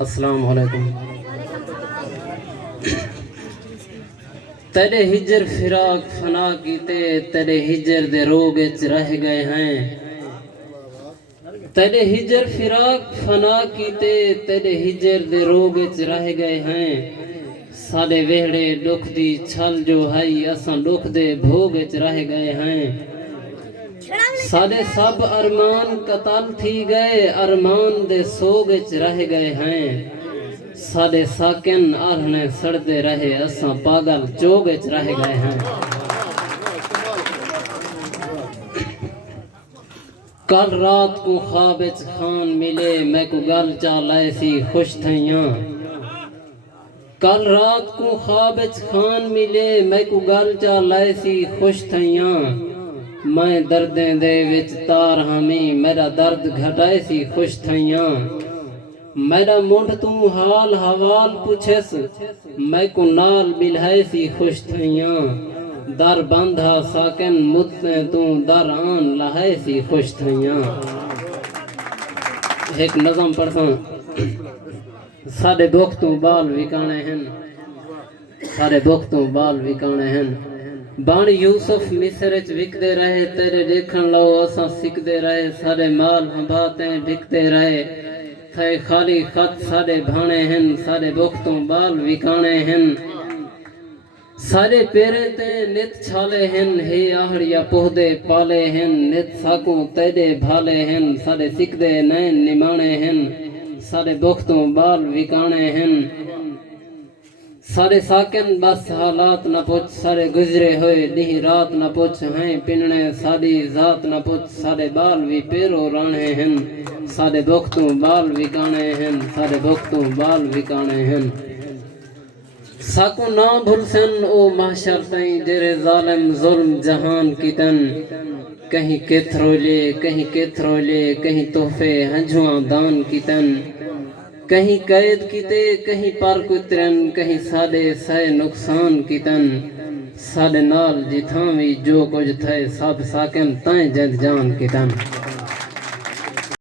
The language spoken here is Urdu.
السلام علیکم. تیرے ہجر فراق فنا کیتے تیرے ہجر دے روگ وچ رہ گئے ہیں. تیرے ہجر فراق فنا کیتے تیرے ہجر دے روگ وچ رہ گئے ہیں. ساڈے ویڑے دکھ دی چھل جو ہائی اساں دکھ دے بھوگ وچ رہ گئے ہیں. ساڈے سب ارمان قتل تھی گئے ارمان دے سوگ وچ رہ گئے ہیں. ساڈے ساکن آرہنے سڑدے رہے اساں پاگل چوگ وچ رہ گئے ہیں. کل رات کو خواب وچ خان ملے میں کو گل چا لائے سی خوش تھیاں. کل رات کو خواب وچ خان ملے میں کو گل چا لائے سی خوش تھیاں. میں دردیں دے وچ تار ہمی میرا درد گھٹائے سی خوش تھیاں. میرا منڈ تو حال حوال پوچھس میں کو نال بلہائے سی خوش تھیاں. در بندھا ساکن مدتیں تو در آن لہائے سی خوش تھیاں. ایک نظم پڑھتا ہوں. سارے دکھ تو بال وکانے ہیں سارے دکھ تو بال وکانے ہیں. بان یوسف مصر وچ وکدے رہے تیرے دیکھن لو اساں سکدے رہے. سارے مال ہمباتیں ڈکتے رہے تھے خالی خط سارے بھانے ہیں. سارے دکھ تو بال وکانے ہیں. سارے پیرے تے نت چھالے ہیں ہی آہڑیا پہدے پالے ہیں. نت ساکوں تیرے بھالے ہیں سارے سکدے نین نمانے ہیں. سارے دکھ تو بال وکانے ہیں. سارے ساکن بس حالات نہ پوچھ سارے گزرے ہوئے نہیں رات نہ پوچھ ہیں پننے ساری ذات نہ پوچھ. سارے بال بھی پیرو رانے ہیں سارے دکھ تو بال وکانے ہیں. سارے دکھ تو بال وکانے ہیں. ساکو نہ بھول سن او محشر تائیں جرے ظالم ظلم جہان کی تن. کہیں کتھرولے کہیں کتھرولے کہیں تحفے ہنجھواں دان کی تن. کہیں قید کیتے کہیں پر کترن کہیں ساڈے سائے نقصان کی تن. ساڈے نال جتھاں وی جو کچھ تھے سب ساکن تائیں جند جان کی تن.